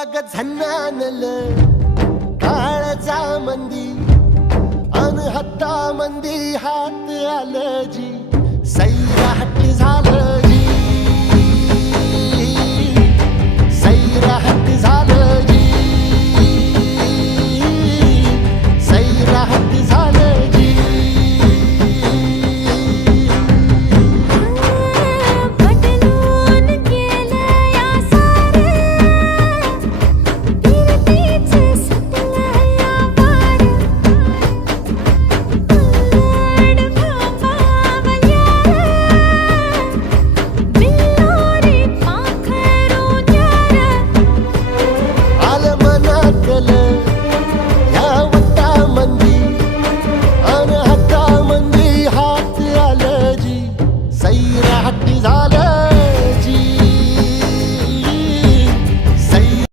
अग झन्नानल काळजा मंदी अन हत्ता मंदी हात आलं जी सैराट झालं जी सैराट